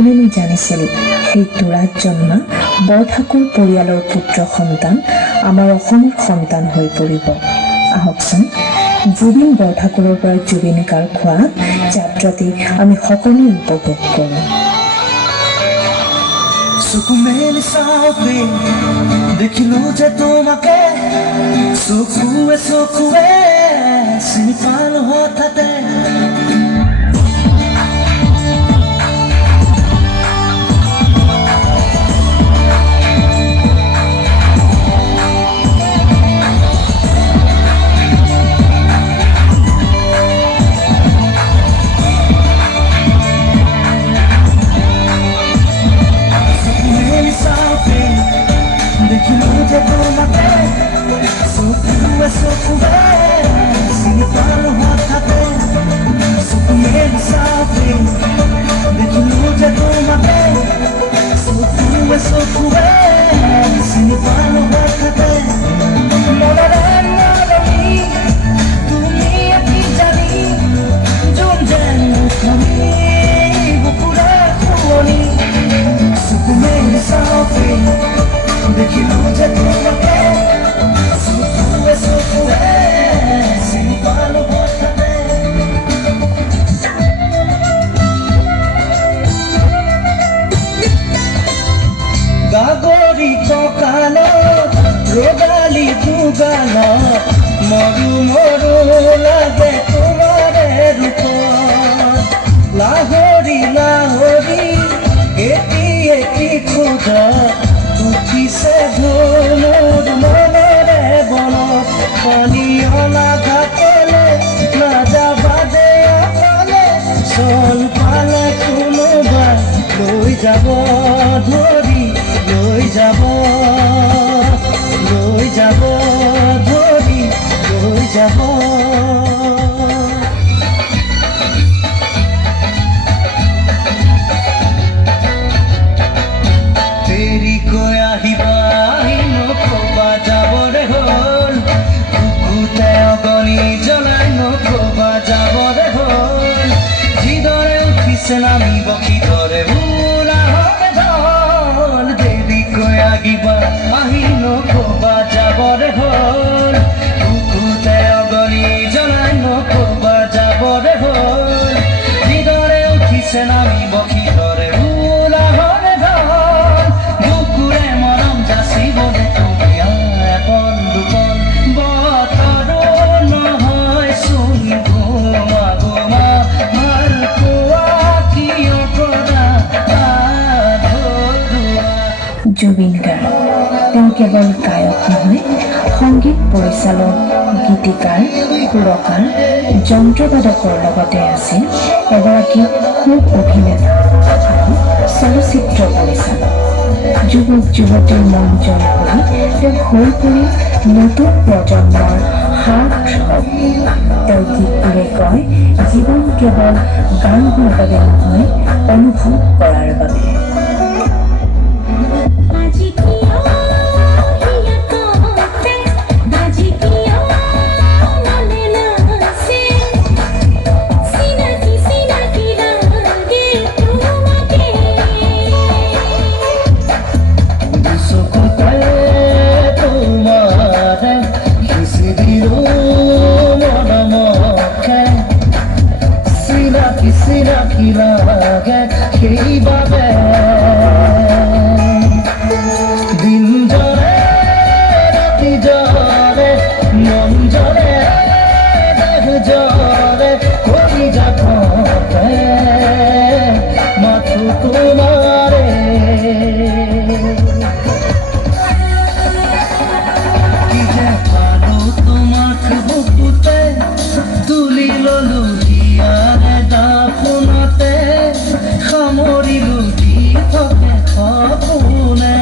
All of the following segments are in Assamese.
কোনেনো জানিছিল সেই তোৰাত জন্মা বৰঠাকুৰ পৰিয়ালৰ পুত্ৰ সন্তান আমাৰ অসমৰ সন্তান হৈ পৰিব। আহকচোন জুবিন বৰঠাকুৰৰ পৰা জুবিন গাৰ্গ হোৱা যাত্ৰাটি আমি সকলোৱে উপভোগ কৰোঁ। চকু মেলি চাওঁতে দেখিলো যে তোমাকে, চকুৱে চকুৱে চিনি পালো হঠাতে। গাগৰি কঁকালত ৰগালি দুগালত মৰু মৰু লাগে তোমাৰে ৰূপত। লাহৰি লাহৰি এটি এটি খোজত উঠিছে ধুনুৰ মনৰে বনত। পানী অনা ঘাটলে নাযাবা দে অকলে, চল পালে কোনোবাই লৈ যাব ধৰি, লৈ যাব ধৰি, লৈ যাব। দেৰিকৈ আহিবা আহি নকবা যাবৰে হ'ল, বুকুতে অগনি জ্বলাই নকবা যাবৰে হ'ল। যিদৰে উঠিছে নামিব সিদৰে উলাহৰ ঢল। দেৰিকৈ আহিবা আহি নকবা যাবৰে হ'ল, বুকুতে অগনি জ্বলাই নকবা যাবৰে হ'ল। যিদৰে উঠিছে নামিব সিদৰে উলাহৰ ঢল। বুকুৰে মৰম যাচিবলে তুমি এপন দুপন, বতৰো নহয় চোন ঘুমা ঘুমা। ভাল পোৱা কিয় কৰা আধৰুৱা। জুবিন গাৰ্গ তেওঁ কেৱল গায়ক নহয়, সংগীত পৰিচালক, গীতিকাৰ, সুৰকাৰ, যন্ত্ৰবাদকৰ লগতে আছিল এগৰাকী সু অভিনেতা আৰু চলচ্চিত্ৰ পৰিচালক। যুৱক যুৱতীৰ মন জয় কৰি তেওঁ হৈ পৰি নতুন প্ৰজন্মৰ হাৰ্ট থ্ৰব। তেওঁৰ গীতবোৰে কয় জীৱন কেৱল গান হোৱাৰ বাবে নহয়, অনুভৱ কৰাৰ বাবে। দিন জলে ৰাতি জলে মন জলে দেহ জলে কৰি যাতে মাথো তোমাৰে। কি যে পালো তোমাক বুকুতে, তুলি ললো হিয়াৰে দাপোনতে, সামৰিলো দি থাকে সপোনে।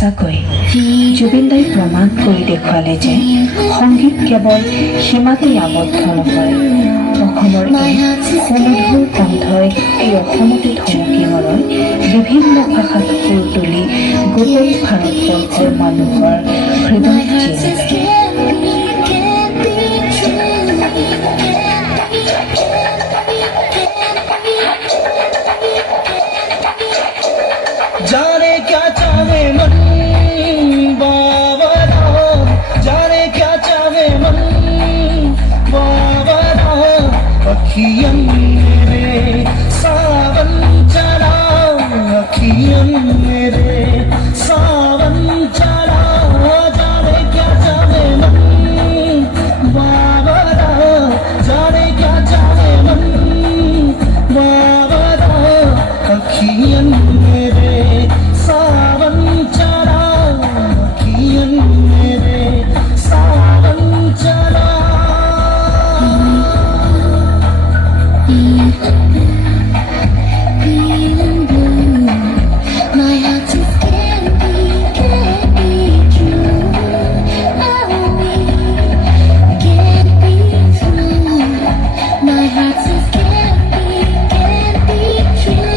সঁচাকৈ জুবিনদাই প্ৰমাণ কৰি দেখুৱালে যে সংগীত কেৱল সীমাতেই আবদ্ধ নহয়। অসমৰ এই সুমধুৰ কণ্ঠই এই অসমতে থমকি নৰয়, বিভিন্ন ভাষাত সুৰ তুলি গোটেই ভাৰতবৰ্ষৰ মানুহৰ হৃদয় জিলিকে। जाने क्या चाहे मन बाबा राम, जाने क्या चाहे मन बाबा राम, अखियन मेरे सावन चला, अखियन मेरे सावन चला, जाने क्या चाहे मन बाबा राम, जाने क्या चाहे मन बाबा राम, अखियन मेरे सावन चला, अखियन मेरे सावन चला। Feeling blue, my heart just can't be true. Oh, can't be true. My heart just can't be true.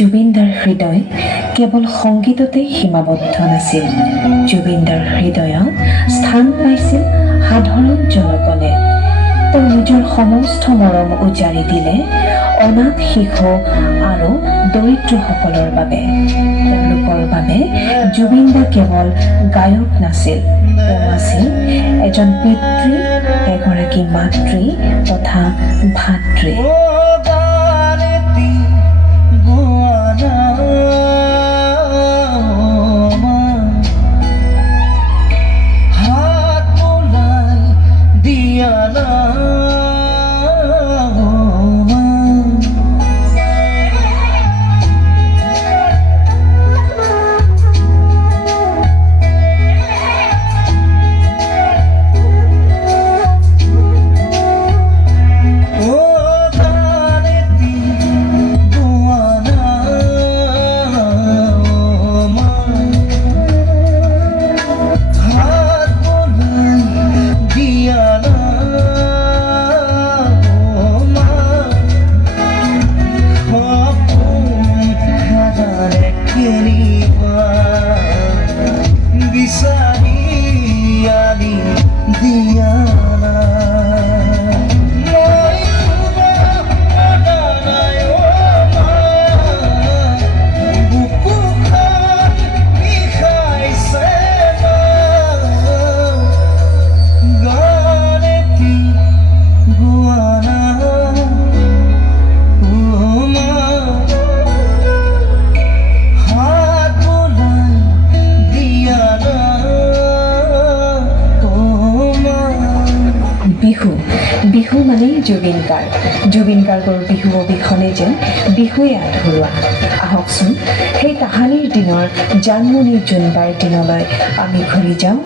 জুবিনদাৰ হৃদয় কেৱল সংগীততেই সীমাবদ্ধ নাছিল। জুবিনদাৰ হৃদয়ত স্থান পাইছিল সাধাৰণ জনগণে। তেওঁ নিজৰ সমস্ত মৰম উজাৰি দিলে অনাথ শিশু আৰু দৰিদ্ৰসকলৰ বাবে। তেওঁলোকৰ বাবে জুবিনদা কেৱল গায়ক নাছিল, তেওঁ আছিল এজন পিতৃ, এগৰাকী মাতৃ তথা ভাতৃ। বিহু মানেই জুবিন গাৰ্গ। জুবিন গাৰ্গৰ বিহু অবিহনে যেন বিহুৱে আধৰুৱা। আহকচোন সেই তাহানিৰ দিনৰ জানমণি জোনবাইৰ দিনলৈ আমি ঘূৰি যাওঁ।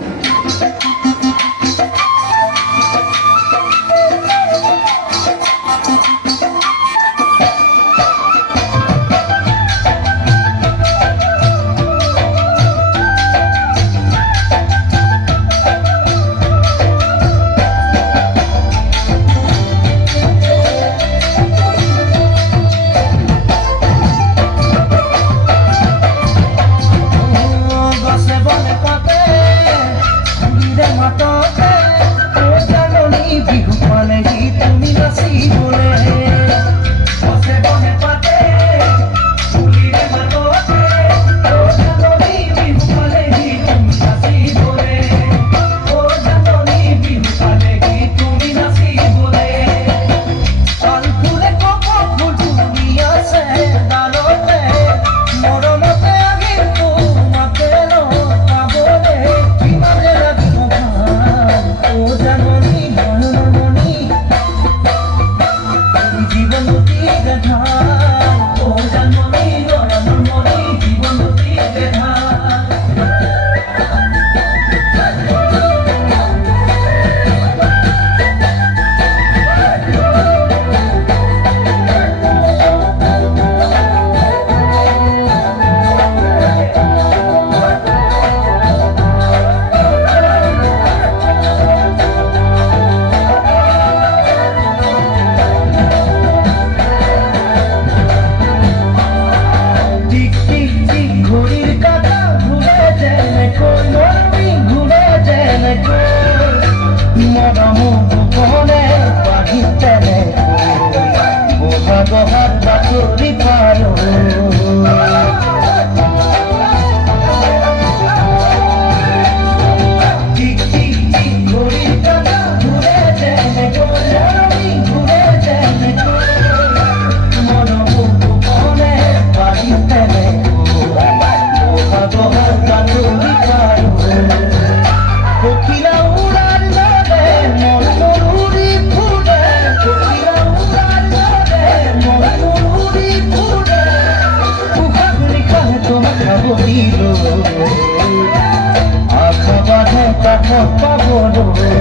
আশা বাঁধে কাঠত পাবলৈ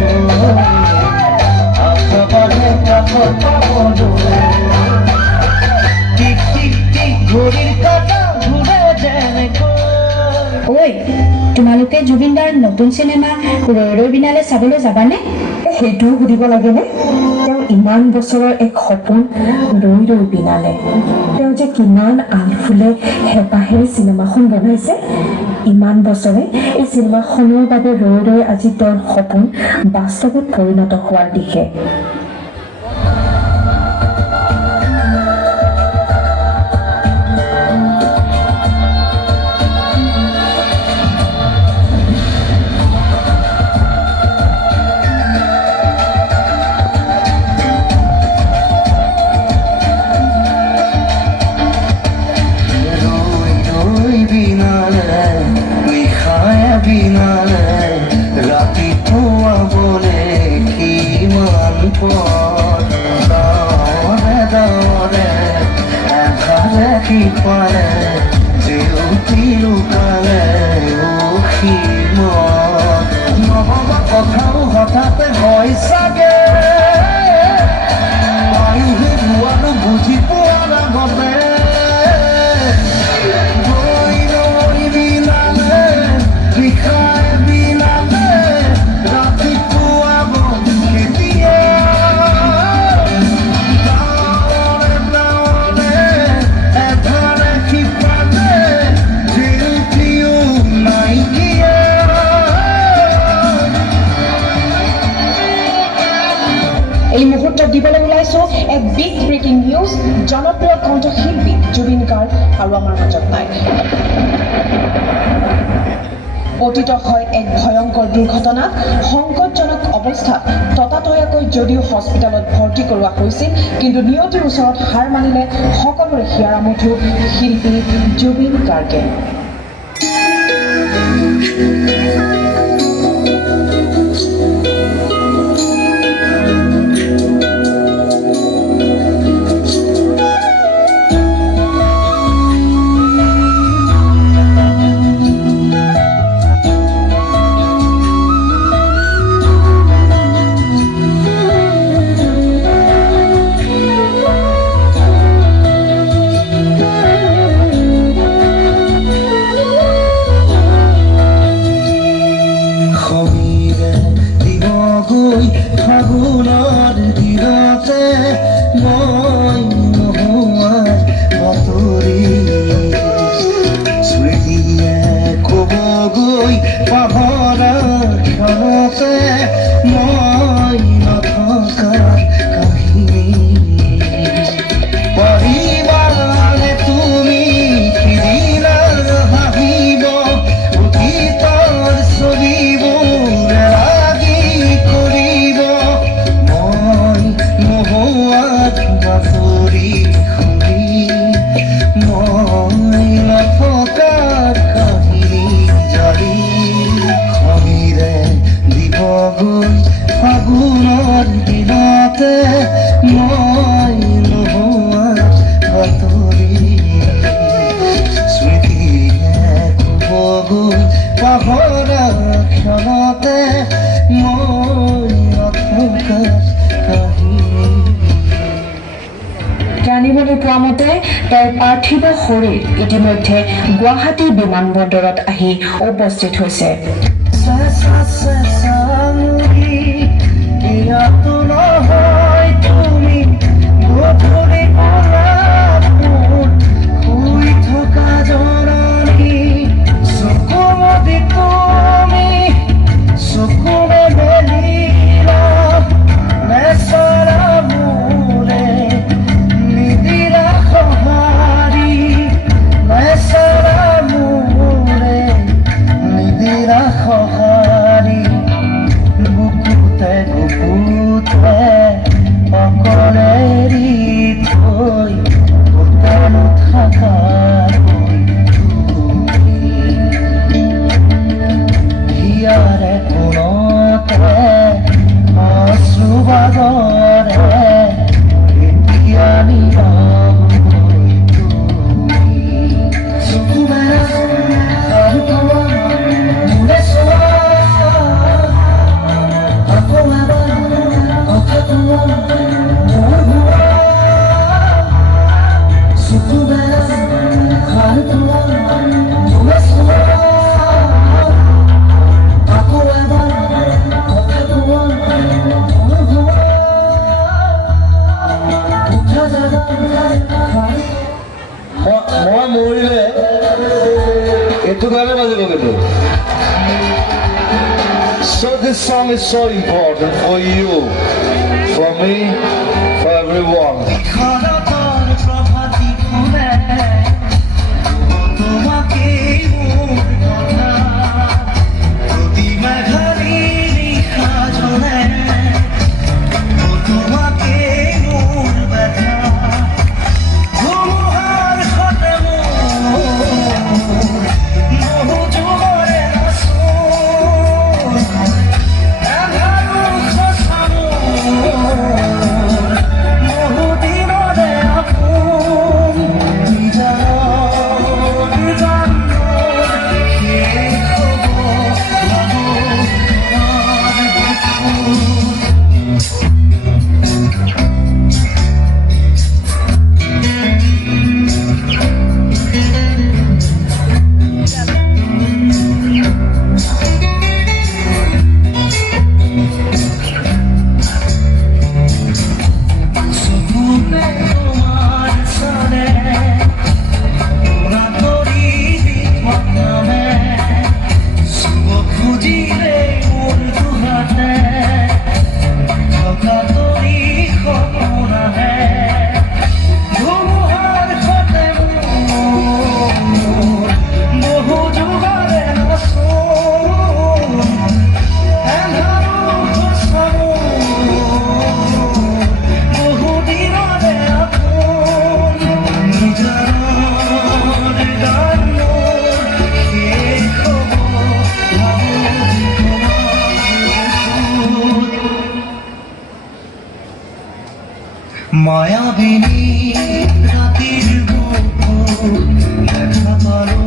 আশা বাঁধে কাঠত পাবলৈ টিক টিক টিক ঘড়ীৰ কাঁটা ঘূৰে যেনেকৈ ঐ তোমালোকে জুবিনদাৰ নতুন চিনেমা ৰৈ ৰৈ বিনালে চাবলৈ যাবানে? সেইটোও সুধিব লাগেনে? তেওঁ ইমান বছৰৰ এক সপোন ৰৈ ৰৈ বিনালে। তেওঁ যে কিমান আলফুলে হেঁপাহেৰে চিনেমাখন বনাইছে। ইমান বছৰে এই চিনেমাখনৰ বাবে ৰৈ ৰৈ আজি তেওঁৰ সপোন বাস্তৱত পৰিণত হোৱাৰ দিশে। কথাও হঠাতে হয় চাগে আয়ুহে হোৱাটো বুজি পোৱাৰ আগতে ৰৈ ৰৈ বিলালে বিষাই বিলালে ৰাতিপুৱাব কেতিয়া ডাৱৰে ডাৱৰে এধাৰে সিপাৰে ঢিলটিও নাইকিয়া এই মুহূৰ্তত দিবলৈ ওলাইছো এক বিগ ব্ৰেকিং নিউজ। জনপ্ৰিয় কণ্ঠশিল্পী জুবিন গাৰ্গ আৰু আমাৰ মাজত নাই। পতিত হয় এক ভয়ংকৰ দুৰ্ঘটনাত সংকটজনক অৱস্থাত ততাতৈয়াকৈ যদিও হস্পিটেলত ভৰ্তি কৰোৱা হৈছিল, কিন্তু নিয়তিৰ ওচৰত হাৰ মানিলে সকলোৰে হিয়াৰ আমঠু শিল্পী জুবিন গাৰ্গে। ফাগুনৰ দিনতে মই নোহোৱাৰ বাতৰি স্মৃতিয়ে ক'বগৈ পাহৰাৰ ক্ষণতে মই নথকাৰ কাহিনী পাৰিবানে তুমি সিদিনা হাঁহিব অতীতৰ ছবিবোৰ বাতৰি শুনি মই নথকাৰ কাহিনী জাৰি খনিৰে দিবগৈ ফাগুনৰ দিনতে মই নোহোৱাৰ বাতৰি স্মৃতিয়ে ক'বগৈ পাহৰা ক্ষণতে মই নথকাৰ কাহিনী। জানিবলৈ পোৱা মতে তেওঁৰ পাৰ্থিৱ শৰীৰ ইতিমধ্যে গুৱাহাটী বিমানবন্দৰত আহি উপস্থিত হৈছে। সহাৰি So this song is so important for you, for me, for everyone. মায়াবিনী রাতের বুকুর দেখা পালো